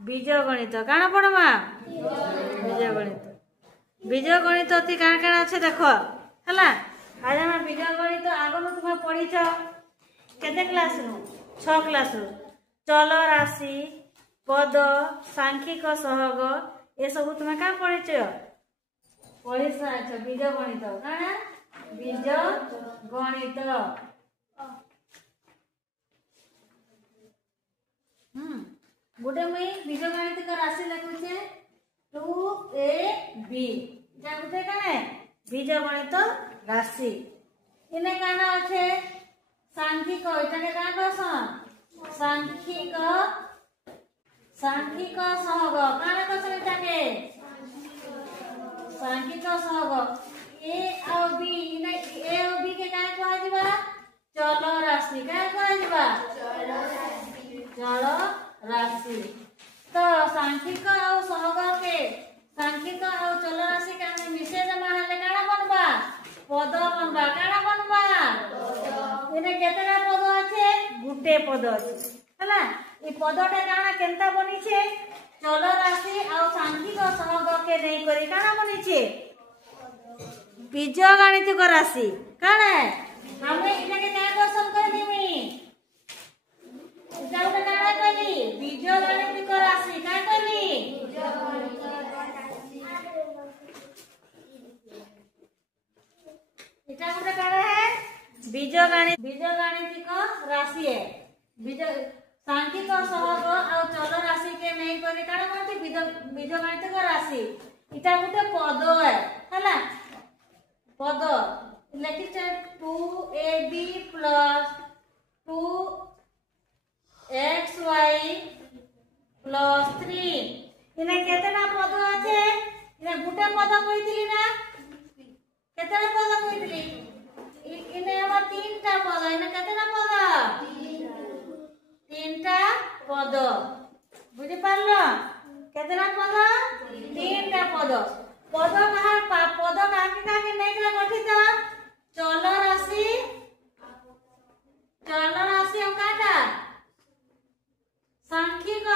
बीजगणित काण पढ़मा बीजगणित बीजगणित अति काण काण अच्छे देख है आज हम बीजगणित आगु तुम पढ़ीच केते क्लास रु 6 क्लास रु चल राशि पद सांख्यिक सहग ये सब तुम क्या पढ़ीच पढ़ी सारी बीजगणित काण बीजगणित गोटे मुई बीजगणित राशि लिखुचे 2ab गोटे कने बीजगणित राशि इने काना अच्छे सांख्यिक इटाके का कहसन सांख्यिक सांख्यिक सहग काना कहसन इटाके सांख्यिक सहग ए और बी इने ए और बी के का कहवा दिबा चल राशि का कहवा दिबा चल राशि तो सांख्यिक और सहग के सांख्यिक और चल राशि के हम मिसे जमा हेले काना बनबा पद बनबा काना बनबा इने केतेटा पद আছে गुटे पद আছে हला ई पदटा काना केनता बनिछे चल राशि और सांख्यिक सहग के नहीं करी काना बनिछे बीजगणित राशि काना हमें इटाके का क्वेश्चन कर दिमी इटा उटा काना कली बीजगणित राशि का कली इटा उटा काना है बीजगणित राशि है बीज सांख्यिक सहग और चल राशि के नहीं करी काना बनती बीजगणित राशि इटा उटे पद है हला पद लिखिछे 2ab plus 2xy plus 3 इने केतना पद আছে इने गुटे पद कहितली ना केतना पद कहितली इने हम तीनटा पद इने केतना पद तीनटा पद बुझि पारलो केतना पद तीनटा पद पद काके नहीं के गठित चल राशि और काटा सांख्यिक